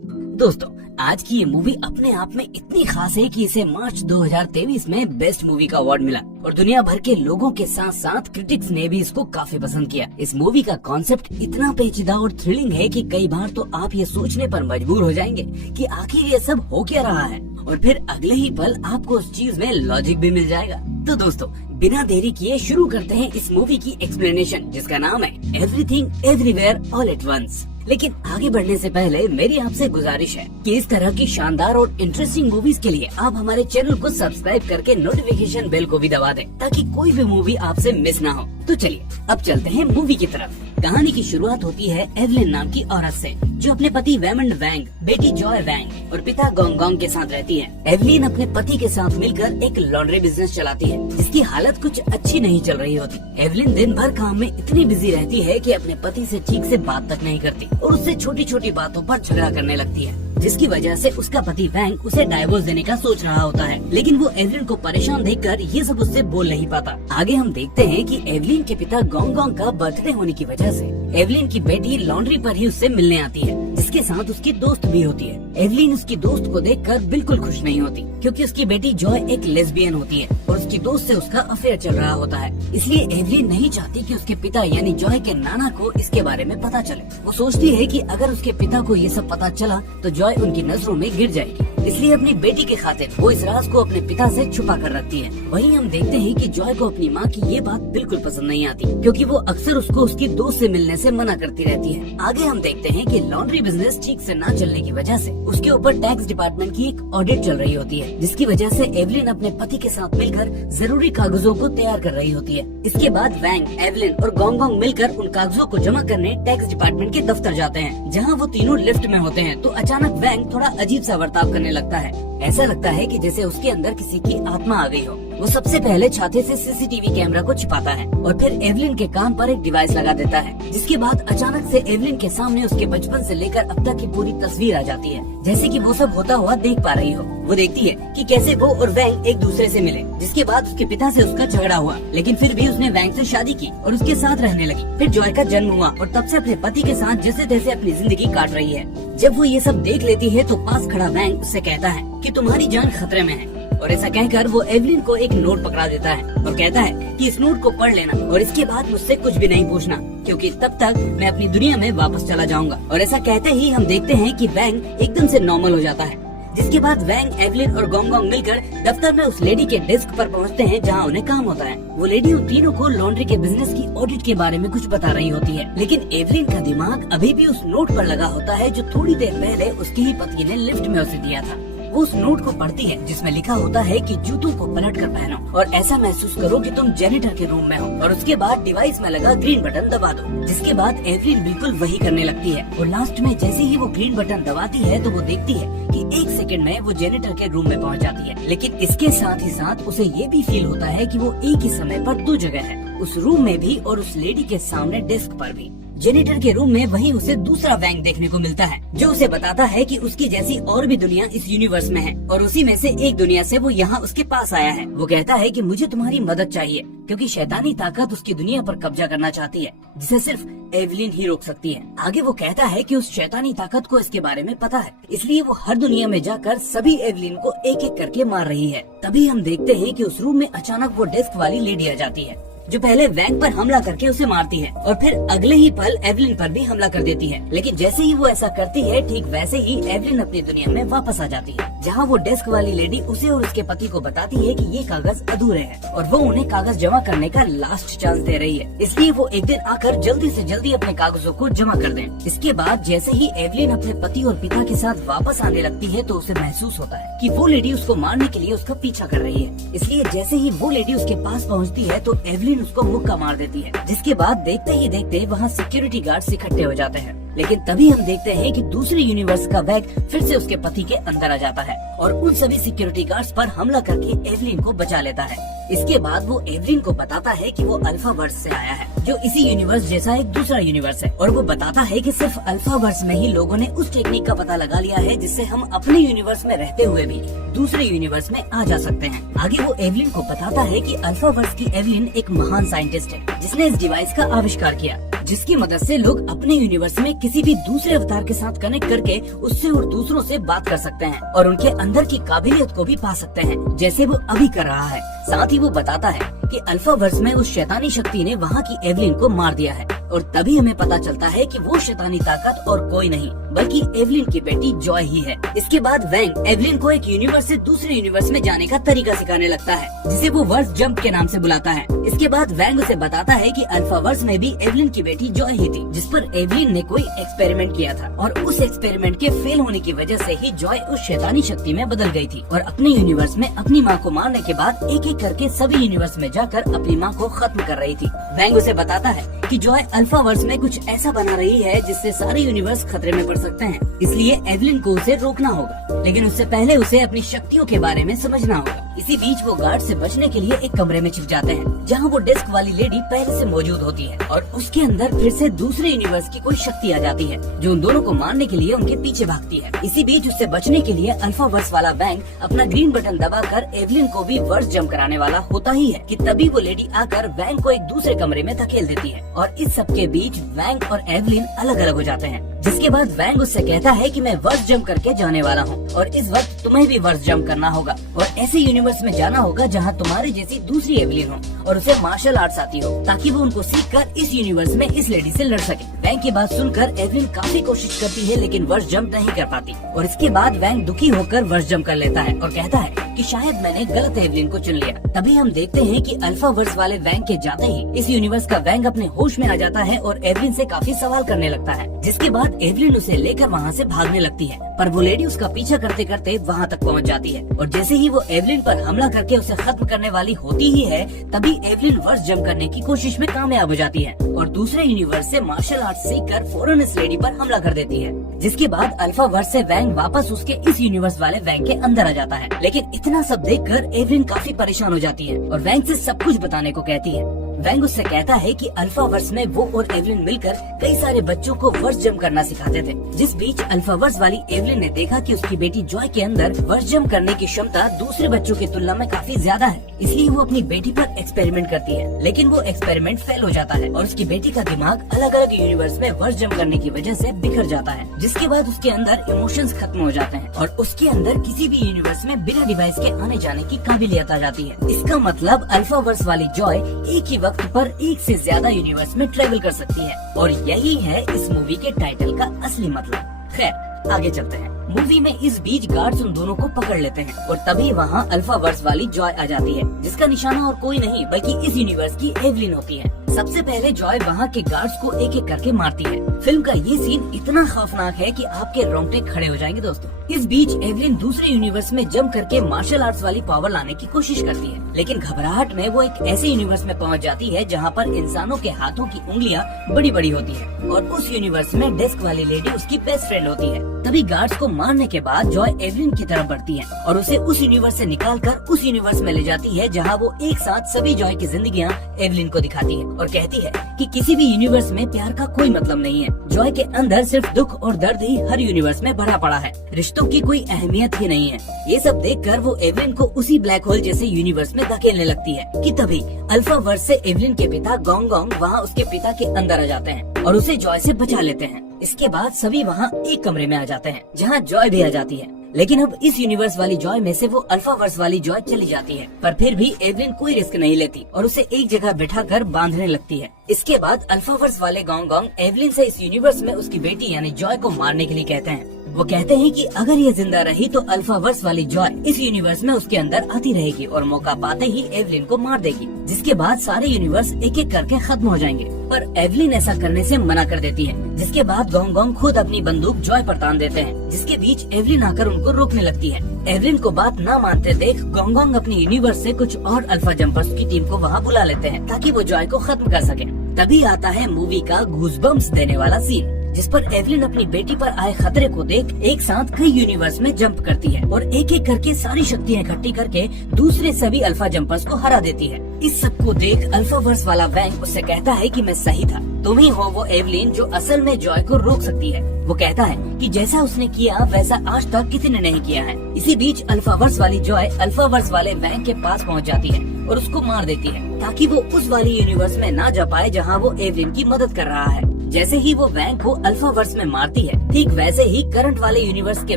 दोस्तों, आज की ये मूवी अपने आप में इतनी खास है कि इसे मार्च 2023 में बेस्ट मूवी का अवार्ड मिला और दुनिया भर के लोगों के साथ साथ क्रिटिक्स ने भी इसको काफी पसंद किया। इस मूवी का कॉन्सेप्ट इतना पेचीदा और थ्रिलिंग है कि कई बार तो आप ये सोचने पर मजबूर हो जाएंगे कि आखिर ये सब हो क्या रहा है, और फिर अगले ही पल आपको उस चीज में लॉजिक भी मिल जाएगा। तो दोस्तों, बिना देरी किए शुरू करते हैं इस मूवी की एक्सप्लेनेशन, जिसका नाम है Everything Everywhere All at Once. लेकिन आगे बढ़ने से पहले मेरी आपसे गुजारिश है कि इस तरह की शानदार और इंटरेस्टिंग मूवीज के लिए आप हमारे चैनल को सब्सक्राइब करके नोटिफिकेशन बेल को भी दबा दें, ताकि कोई भी मूवी आपसे मिस ना हो। तो चलिए अब चलते हैं मूवी की तरफ। कहानी की शुरुआत होती है एवलिन नाम की औरत से, जो अपने पति वेमंड वैंग, बेटी जॉय वैंग और पिता गोंगोंग के साथ रहती है। एवलिन अपने पति के साथ मिलकर एक लॉन्ड्री बिजनेस चलाती है, जिसकी हालत कुछ अच्छी नहीं चल रही होती। एवलिन दिन भर काम में इतनी बिजी रहती है कि अपने पति से ठीक से बात तक नहीं करती और उससे छोटी छोटी बातों पर झगड़ा करने लगती है, जिसकी वजह से उसका पति वैंग उसे डाइवोर्स देने का सोच रहा होता है। लेकिन वो एवलिन को परेशान देखकर ये सब उससे बोल नहीं पाता। आगे हम देखते हैं कि एवलिन के पिता गोंगोंग का बर्थडे होने की वजह से एवलिन की बेटी लॉन्ड्री पर ही उससे मिलने आती है, जिसके साथ उसकी दोस्त भी होती है। एवलिन उसकी दोस्त को देखकर बिल्कुल खुश नहीं होती, क्योंकि उसकी बेटी जॉय एक लेस्बियन होती है और उसकी दोस्त से उसका अफेयर चल रहा होता है। इसलिए एवलिन नहीं चाहती कि उसके पिता यानी जॉय के नाना को इसके बारे में पता चले। वो सोचती है कि अगर उसके पिता को ये सब पता चला तो जॉय उनकी नजरों में गिर जाएगी, इसलिए अपनी बेटी के खातिर वो इस राज को अपने पिता से छुपा कर रखती है। वहीं हम देखते हैं कि जॉय को अपनी माँ की ये बात बिल्कुल पसंद नहीं आती, क्योंकि वो अक्सर उसको उसकी दोस्त से मिलने से मना करती रहती है। आगे हम देखते हैं कि लॉन्ड्री बिजनेस ठीक से ना चलने की वजह से उसके ऊपर टैक्स डिपार्टमेंट की एक ऑडिट चल रही होती है, जिसकी वजह से एवलिन अपने पति के साथ मिलकर जरूरी कागजों को तैयार कर रही होती है। इसके बाद वैंग, एवलिन और गोंगोंग मिलकर उन कागजों को जमा करने टैक्स डिपार्टमेंट के दफ्तर जाते हैं, जहाँ वो तीनों लिफ्ट में होते हैं। तो अचानक वैंग थोड़ा अजीब सा बर्ताव करने लगता है। ऐसा लगता है कि जैसे उसके अंदर किसी की आत्मा आ गई हो। वो सबसे पहले छाते से सीसीटीवी कैमरा को छिपाता है और फिर एवलिन के कान पर एक डिवाइस लगा देता है, जिसके बाद अचानक से एवलिन के सामने उसके बचपन से लेकर अब तक की पूरी तस्वीर आ जाती है, जैसे कि वो सब होता हुआ देख पा रही हो। वो देखती है कि कैसे वो और वैंग एक दूसरे से मिले, जिसके बाद उसके पिता से उसका झगड़ा हुआ, लेकिन फिर भी उसने वैंग से शादी की और उसके साथ रहने लगी। फिर जॉय का जन्म हुआ और तब से अपने पति के साथ जैसे तैसे अपनी जिंदगी काट रही है। जब वो ये सब देख लेती है तो पास खड़ा वैंग उससे कहता है कि तुम्हारी जान खतरे में है, और ऐसा कहकर वो एवलिन को एक नोट पकड़ा देता है और कहता है कि इस नोट को पढ़ लेना और इसके बाद मुझसे कुछ भी नहीं पूछना, क्योंकि तब तक मैं अपनी दुनिया में वापस चला जाऊंगा। और ऐसा कहते ही हम देखते हैं कि वैंग एकदम से नॉर्मल हो जाता है, जिसके बाद वैंग, एवलिन और गोंगोंग मिलकर दफ्तर में उस लेडी के डेस्क पर पहुंचते हैं, जहां उन्हें काम होता है। वो लेडी उन तीनों को लॉन्ड्री के बिजनेस की ऑडिट के बारे में कुछ बता रही होती है, लेकिन एवलिन का दिमाग अभी भी उस नोट पर लगा होता है, जो थोड़ी देर पहले उसके ही पति ने लिफ्ट में उसे दिया था। वो उस नोट को पढ़ती है, जिसमें लिखा होता है कि जूतों को पलट कर पहनो और ऐसा महसूस करो कि तुम जेनिटर के रूम में हो, और उसके बाद डिवाइस में लगा ग्रीन बटन दबा दो। जिसके बाद एवलिन बिल्कुल वही करने लगती है और लास्ट में जैसे ही वो ग्रीन बटन दबाती है तो वो देखती है कि 1 सेकंड में वो जेनिटर के रूम में पहुंच जाती है। लेकिन इसके साथ ही साथ उसे ये भी फील होता है कि वो एक ही समय पर 2 जगह है, उस रूम में भी और उस लेडी के सामने डेस्क पर भी। जेनिटर के रूम में वहीं उसे दूसरा वैंग देखने को मिलता है, जो उसे बताता है कि उसकी जैसी और भी दुनिया इस यूनिवर्स में है और उसी में से एक दुनिया से वो यहाँ उसके पास आया है। वो कहता है कि मुझे तुम्हारी मदद चाहिए, क्योंकि शैतानी ताकत उसकी दुनिया पर कब्जा करना चाहती है, जिसे सिर्फ एवलिन ही रोक सकती है। आगे वो कहता है कि उस शैतानी ताकत को इसके बारे में पता है, इसलिए वो हर दुनिया में जाकर सभी एवलिन को एक एक करके मार रही है। तभी हम देखते हैं कि उस रूम में अचानक वो डेस्क वाली लेडी आ जाती है, जो पहले वैंग पर हमला करके उसे मारती है और फिर अगले ही पल एवलिन पर भी हमला कर देती है। लेकिन जैसे ही वो ऐसा करती है, ठीक वैसे ही एवलिन अपनी दुनिया में वापस आ जाती है, जहाँ वो डेस्क वाली लेडी उसे और उसके पति को बताती है कि ये कागज अधूरे हैं और वो उन्हें कागज जमा करने का लास्ट चांस दे रही है, इसलिए वो एक दिन आकर जल्दी से जल्दी अपने कागजों को जमा कर दें। इसके बाद जैसे ही एवलिन अपने पति और पिता के साथ वापस आने लगती है तो उसे महसूस होता है कि वो लेडी उसको मारने के लिए उसका पीछा कर रही है। इसलिए जैसे ही वो लेडी उसके पास पहुँचती है तो एवलिन उसको मुक्का मार देती है, जिसके बाद देखते ही देखते वहाँ सिक्योरिटी गार्ड्स इकट्ठे हो जाते हैं। लेकिन तभी हम देखते हैं कि दूसरे यूनिवर्स का वैग फिर से उसके पति के अंदर आ जाता है और उन सभी सिक्योरिटी गार्ड्स पर हमला करके एवलिन को बचा लेता है। इसके बाद वो एवलिन को बताता है कि वो अल्फा वर्स से आया है जो इसी यूनिवर्स जैसा एक दूसरा यूनिवर्स है, और वो बताता है कि सिर्फ अल्फावर्स में ही लोगों ने उस टेक्निक का पता लगा लिया है जिससे हम अपने यूनिवर्स में रहते हुए भी दूसरे यूनिवर्स में आ जा सकते हैं। आगे वो एवलिन को बताता है कि अल्फावर्स की एवलिन एक महान साइंटिस्ट है जिसने इस डिवाइस का आविष्कार किया, जिसकी मदद से लोग अपने यूनिवर्स में किसी भी दूसरे अवतार के साथ कनेक्ट करके उससे और दूसरों से बात कर सकते हैं और उनके अंदर की काबिलियत को भी पा सकते हैं, जैसे वो अभी कर रहा है। साथ ही वो बताता है कि अल्फावर्स में उस शैतानी शक्ति ने वहाँ की एवलिन को मार दिया है, और तभी हमें पता चलता है कि वो शैतानी ताकत और कोई नहीं बल्कि एवलिन की बेटी जॉय ही है। इसके बाद वैंग एवलिन को एक यूनिवर्स से दूसरे यूनिवर्स में जाने का तरीका सिखाने लगता है, जिसे वो वर्स जंप के नाम से बुलाता है। इसके बाद वैंग उसे बताता है कि अल्फावर्स में भी एवलिन की बेटी जॉय ही थी, जिस पर एवलिन ने कोई एक्सपेरिमेंट किया था, और उस एक्सपेरिमेंट के फेल होने की वजह से ही जॉय उस शैतानी शक्ति में बदल गई थी और अपने यूनिवर्स में अपनी माँ को मारने के बाद एक एक करके सभी यूनिवर्स में जाकर अपनी माँ को खत्म कर रही थी। वैंग उसे बताता है कि जॉय अल्फावर्स में कुछ ऐसा बना रही है जिससे सारे यूनिवर्स खतरे में पड़ सकते हैं, इसलिए एवलिन को उसे रोकना होगा, लेकिन उससे पहले उसे अपनी शक्तियों के बारे में समझना होगा। इसी बीच वो गार्ड से बचने के लिए एक कमरे में छिप जाते हैं, जहाँ वो डेस्क वाली लेडी पहले से मौजूद होती है, और उसके अंदर फिर से दूसरे यूनिवर्स की कोई शक्ति आ जाती है जो उन दोनों को मारने के लिए उनके पीछे भागती है। इसी बीच उससे बचने के लिए अल्फावर्स वाला वैंग अपना ग्रीन बटन दबाकर एवलिन को भी वर्स जंप कराने वाला होता ही है कि तभी वो लेडी आकर वैंग को एक दूसरे कमरे में धकेल देती है, और इस सब के बीच वैंग और एवलिन अलग अलग हो जाते हैं। जिसके बाद वैंग उससे कहता है कि मैं वर्स जंप करके जाने वाला हूँ और इस वक्त तुम्हें भी वर्स जंप करना होगा और ऐसे यूनिवर्स में जाना होगा जहाँ तुम्हारे जैसी दूसरी एवलिन हो और उसे मार्शल आर्ट्स आती हो, ताकि वो उनको सीखकर इस यूनिवर्स में इस लेडी से लड़ सके। वैंग की बात सुनकर एवलिन काफी कोशिश करती है लेकिन वर्स जंप नहीं कर पाती, और इसके बाद वैंग दुखी होकर वर्स जंप कर लेता है और कहता है कि शायद मैंने गलत एवलिन को चुन लिया। तभी हम देखते हैं कि अल्फावर्स वाले वैंग के जाते ही इस यूनिवर्स का वैंग अपने होश में आ जाता है और एवलिन से काफी सवाल करने लगता है, जिसके बाद एवलिन उसे लेकर वहाँ से भागने लगती है, पर वो लेडी उसका पीछा करते करते वहाँ तक पहुँच जाती है, और जैसे ही वो एवलिन पर हमला करके उसे खत्म करने वाली होती ही है, तभी एवलिन वर्स जंप करने की कोशिश में कामयाब हो जाती है और दूसरे यूनिवर्स से मार्शल आर्ट सीखकर फौरन इस लेडी पर हमला कर देती है। जिसके बाद अल्फावर्स से वैंग वापस उसके इस यूनिवर्स वाले वैंग के अंदर आ जाता है, लेकिन इतना सब देखकर एवलिन काफी परेशान हो जाती है और वैंग से सब कुछ बताने को कहती है। वैंग उससे कहता है कि अल्फावर्स में वो और एवलिन मिलकर कई सारे बच्चों को वर्स जंप करना सिखाते थे। जिस बीच अल्फावर्स वाली एवलिन ने देखा कि उसकी बेटी जॉय के अंदर वर्स जंप करने की क्षमता दूसरे बच्चों की तुलना में काफी ज्यादा है, इसलिए वो अपनी बेटी पर एक्सपेरिमेंट करती है, लेकिन वो एक्सपेरिमेंट फेल हो जाता है और उसकी बेटी का दिमाग अलग अलग यूनिवर्स में वर्स जंप करने की वजह से बिखर जाता है। जिसके बाद उसके अंदर इमोशंस खत्म हो जाते हैं और उसके अंदर किसी भी यूनिवर्स में बिना डिवाइस के आने जाने की काबिलियत आ जाती है। इसका मतलब अल्फावर्स वाली जॉय एक ही वक्त पर एक से ज्यादा यूनिवर्स में ट्रेवल कर सकती है, और यही है इस मूवी के टाइटल का असली मतलब। खैर आगे चलते हैं। मूवी में इस बीच गार्ड्स उन दोनों को पकड़ लेते हैं और तभी वहाँ अल्फावर्स वाली जॉय आ जाती है, जिसका निशाना और कोई नहीं बल्कि इस यूनिवर्स की एवलिन होती है। सबसे पहले जॉय वहाँ के गार्ड्स को एक एक करके मारती है। फिल्म का ये सीन इतना खौफनाक है कि आपके रोंगटे खड़े हो जाएंगे दोस्तों। इस बीच एवलिन दूसरे यूनिवर्स में जंप करके मार्शल आर्ट्स वाली पावर लाने की कोशिश करती है, लेकिन घबराहट में वो एक ऐसे यूनिवर्स में पहुँच जाती है जहाँ पर इंसानों के हाथों की उंगलियाँ बड़ी बड़ी होती है, और उस यूनिवर्स में डेस्क वाली लेडी उसकी बेस्ट फ्रेंड होती है। तभी गार्ड्स को मारने के बाद जॉय एवलिन की तरफ बढ़ती है और उसे उस यूनिवर्स से निकालकर उस यूनिवर्स में ले जाती है जहाँ वो एक साथ सभी जॉय की जिंदगियाँ एवलिन को दिखाती है और कहती है कि किसी भी यूनिवर्स में प्यार का कोई मतलब नहीं है। जॉय के अंदर सिर्फ दुख और दर्द ही हर यूनिवर्स में भरा पड़ा है, रिश्तों की कोई अहमियत ही नहीं है। ये सब देखकर वो एवलिन को उसी ब्लैक होल जैसे यूनिवर्स में धकेलने लगती है कि तभी अल्फावर्स से एवलिन के पिता गोंग गोंग वहाँ उसके पिता के अंदर आ जाते हैं और उसे जॉय से बचा लेते हैं। इसके बाद सभी वहाँ एक कमरे में आ जाते हैं जहाँ जॉय भी आ जाती है, लेकिन अब इस यूनिवर्स वाली जॉय में से वो अल्फावर्स वाली जॉय चली जाती है, पर फिर भी एवलिन कोई रिस्क नहीं लेती और उसे एक जगह बिठाकर बांधने लगती है। इसके बाद अल्फावर्स वाले गोंग गोंग एवलिन से इस यूनिवर्स में उसकी बेटी यानी जॉय को मारने के लिए कहते हैं। वो कहते हैं कि अगर ये जिंदा रही तो अल्फावर्स वाली जॉय इस यूनिवर्स में उसके अंदर आती रहेगी और मौका पाते ही एवलिन को मार देगी, जिसके बाद सारे यूनिवर्स एक एक करके खत्म हो जाएंगे। पर एवलिन ऐसा करने से मना कर देती है, जिसके बाद गोंग गोंग खुद अपनी बंदूक जॉय पर तान देते हैं, जिसके बीच एवलिन आकर उनको रोकने लगती है। एवलिन को बात न मानते देख गोंग गोंग अपनी यूनिवर्स से कुछ और अल्फा जंपर्स की टीम को वहाँ बुला लेते हैं ताकि वो जॉय को खत्म कर सके। तभी आता है मूवी का गूज़बम्प्स देने वाला सीन। जिस पर एवलिन अपनी बेटी पर आए खतरे को देख एक साथ कई यूनिवर्स में जंप करती है और एक एक करके सारी शक्तियाँ इकट्ठी करके दूसरे सभी अल्फा जंपर्स को हरा देती है। इस सब को देख अल्फावर्स वाला वैंग उससे कहता है कि मैं सही था, तुम ही हो वो एवलिन जो असल में जॉय को रोक सकती है। वो कहता है कि जैसा उसने किया वैसा आज तक किसी ने नहीं किया है। इसी बीच अल्फावर्स वाली जॉय अल्फावर्स वाले वैंग के पास पहुंच जाती है और उसको मार देती है ताकि वो उस वाली यूनिवर्स में ना जा पाए जहाँ वो एवलिन की मदद कर रहा है। जैसे ही वो वैंग को अल्फावर्स में मारती है, ठीक वैसे ही करंट वाले यूनिवर्स के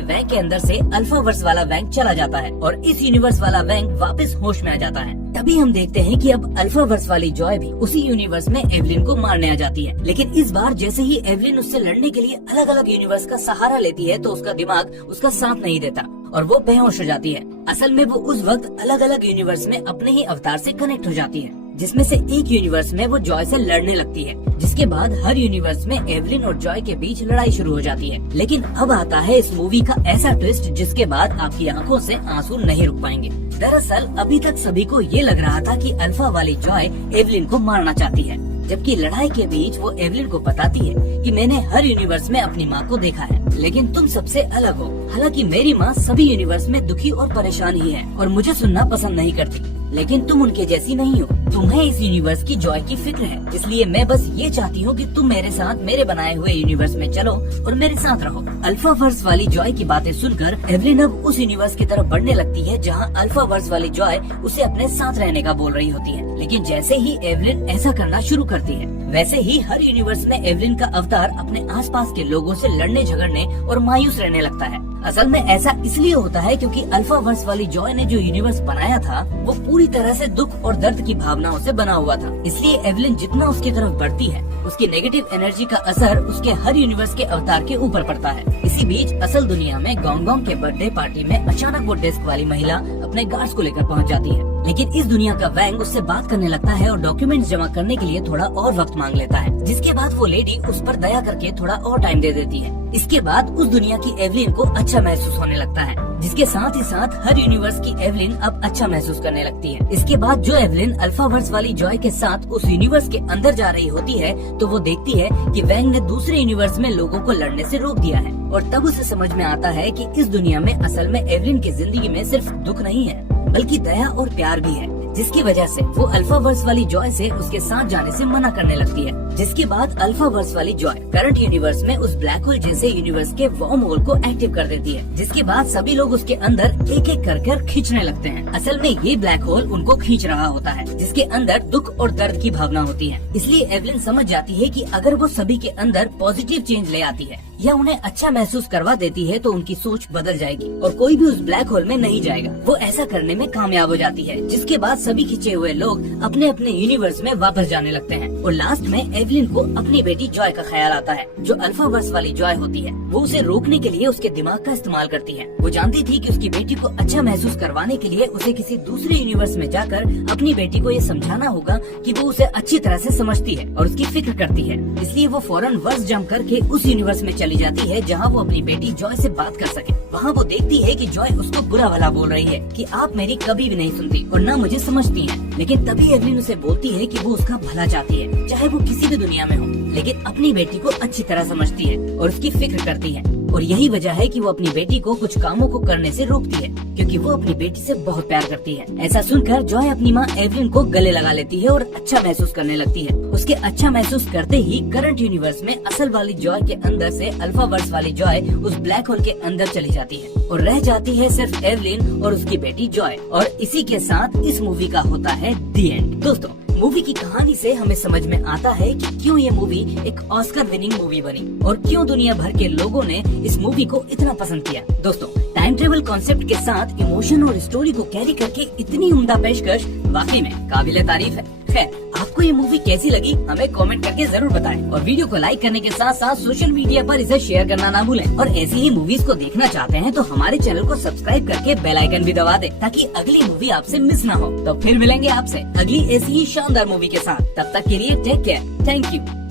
वैंग के अंदर से अल्फावर्स वाला वैंग चला जाता है और इस यूनिवर्स वाला वैंग वापस होश में आ जाता है। तभी हम देखते हैं कि अब अल्फावर्स वाली जॉय भी उसी यूनिवर्स में एवलिन को मारने आ जाती है। लेकिन इस बार जैसे ही एवलिन उससे लड़ने के लिए अलग अलग यूनिवर्स का सहारा लेती है तो उसका दिमाग उसका साथ नहीं देता और वो बेहोश हो जाती है। असल में वो उस वक्त अलग अलग यूनिवर्स में अपने ही अवतार से कनेक्ट हो जाती है, जिसमें से एक यूनिवर्स में वो जॉय से लड़ने लगती है, जिसके बाद हर यूनिवर्स में एवलिन और जॉय के बीच लड़ाई शुरू हो जाती है। लेकिन अब आता है इस मूवी का ऐसा ट्विस्ट जिसके बाद आपकी आंखों से आंसू नहीं रुक पाएंगे। दरअसल अभी तक सभी को ये लग रहा था कि अल्फा वाली जॉय एवलिन को मारना चाहती है, जबकि लड़ाई के बीच वो एवलिन को बताती है कि मैंने हर यूनिवर्स में अपनी माँ को देखा है, लेकिन तुम सबसे अलग हो। हालांकि मेरी माँ सभी यूनिवर्स में दुखी और परेशान ही है और मुझे सुनना पसंद नहीं करती, लेकिन तुम उनके जैसी नहीं हो। तुम्हें इस यूनिवर्स की जॉय की फिक्र है, इसलिए मैं बस ये चाहती हूँ कि तुम मेरे साथ मेरे बनाए हुए यूनिवर्स में चलो और मेरे साथ रहो। अल्फावर्स वाली जॉय की बातें सुनकर एवलिन अब उस यूनिवर्स की तरफ बढ़ने लगती है जहाँ अल्फावर्स वाली जॉय उसे अपने साथ रहने का बोल रही होती है। लेकिन जैसे ही एवलिन ऐसा करना शुरू करती है, वैसे ही हर यूनिवर्स में एवलिन का अवतार अपने आसपास के लोगों से लड़ने झगड़ने और मायूस रहने लगता है। असल में ऐसा इसलिए होता है क्योंकि अल्फावर्स वाली जॉय ने जो यूनिवर्स बनाया था वो पूरी तरह से दुख और दर्द की भावनाओं से बना हुआ था। इसलिए एवलिन जितना उसकी तरफ बढ़ती है, उसकी नेगेटिव एनर्जी का असर उसके हर यूनिवर्स के अवतार के ऊपर पड़ता है। इसी बीच असल दुनिया में गोंग के बर्थडे पार्टी में अचानक वो डेस्क वाली महिला अपने गार्ड्स को लेकर पहुंच जाती है। लेकिन इस दुनिया का वैंग उससे बात करने लगता है और डॉक्यूमेंट्स जमा करने के लिए थोड़ा और वक्त मांग लेता है, जिसके बाद वो लेडी उस पर दया करके थोड़ा और टाइम दे देती है। इसके बाद उस दुनिया की एवलिन को अच्छा महसूस होने लगता है, जिसके साथ ही साथ हर यूनिवर्स की एवलिन अब अच्छा महसूस करने लगती है। इसके बाद जो एवलिन अल्फावर्स वाली जॉय के साथ उस यूनिवर्स के अंदर जा रही होती है तो वो देखती है कि वैंग ने दूसरे यूनिवर्स में लोगों को लड़ने से रोक दिया है और तब उसे समझ में आता है कि इस दुनिया में असल में एवलिन की जिंदगी में सिर्फ दुख नहीं है बल्कि दया और प्यार भी है, जिसकी वजह से वो अल्फावर्स वाली जॉय से उसके साथ जाने से मना करने लगती है। जिसके बाद अल्फावर्स वाली जॉय करंट यूनिवर्स में उस ब्लैक होल जैसे यूनिवर्स के वर्म होल को एक्टिव कर देती है, जिसके बाद सभी लोग उसके अंदर एक एक कर खींचने लगते हैं। असल में ये ब्लैक होल उनको खींच रहा होता है, जिसके अंदर दुख और दर्द की भावना होती है। इसलिए एवलिन समझ जाती है कि अगर वो सभी के अंदर पॉजिटिव चेंज ले आती है या उन्हें अच्छा महसूस करवा देती है तो उनकी सोच बदल जाएगी और कोई भी उस ब्लैक होल में नहीं जाएगा। वो ऐसा करने में कामयाब हो जाती है, जिसके बाद सभी खींचे हुए लोग अपने अपने यूनिवर्स में वापस जाने लगते हैं और लास्ट में एवलिन को अपनी बेटी जॉय का ख्याल आता है, जो अल्फावर्स वाली जॉय होती है। वो उसे रोकने के लिए उसके दिमाग का इस्तेमाल करती है। वो जानती थी कि उसकी बेटी को अच्छा महसूस करवाने के लिए उसे किसी दूसरे यूनिवर्स में जाकर अपनी बेटी को ये समझाना होगा कि वो उसे अच्छी तरह से समझती है और उसकी फिक्र करती है। इसलिए वो फौरन वर्ष जंप करके उस यूनिवर्स में चली जाती है जहाँ वो अपनी बेटी जॉय से बात कर सके। वहाँ वो देखती है कि जॉय उसको बुरा भला बोल रही है कि आप मेरी कभी भी नहीं सुनती और न मुझे समझती हैं। लेकिन तभी एवलिन उसे बोलती है कि वो उसका भला चाहती है, चाहे वो किसी भी दुनिया में हो, लेकिन अपनी बेटी को अच्छी तरह समझती है और उसकी फिक्र करती है। और यही वजह है कि वो अपनी बेटी को कुछ कामों को करने से रोकती है, क्योंकि वो अपनी बेटी से बहुत प्यार करती है। ऐसा सुनकर जॉय अपनी माँ एवलिन को गले लगा लेती है और अच्छा महसूस करने लगती है। उसके अच्छा महसूस करते ही करंट यूनिवर्स में असल वाली जॉय के अंदर से अल्फावर्स वाली जॉय उस ब्लैक होल के अंदर चली जाती है और रह जाती है सिर्फ एवलिन और उसकी बेटी जॉय। और इसी के साथ इस मूवी का होता है दी एंड। दोस्तों, मूवी की कहानी से हमें समझ में आता है कि क्यों ये मूवी एक ऑस्कर विनिंग मूवी बनी और क्यों दुनिया भर के लोगों ने इस मूवी को इतना पसंद किया। दोस्तों, टाइम ट्रेवल कॉन्सेप्ट के साथ इमोशन और स्टोरी को कैरी करके इतनी उम्दा पेशकश वाकई में काबिले तारीफ है। खैर, आपको ये मूवी कैसी लगी हमें कमेंट करके जरूर बताएं और वीडियो को लाइक करने के साथ साथ सोशल मीडिया पर इसे शेयर करना ना भूलें। और ऐसी ही मूवीज को देखना चाहते हैं तो हमारे चैनल को सब्सक्राइब करके बेल आइकन भी दबा दें, ताकि अगली मूवी आपसे मिस ना हो। तो फिर मिलेंगे आपसे अगली ऐसी ही शानदार मूवी के साथ। तब तक के लिए टेक केयर। Thank you.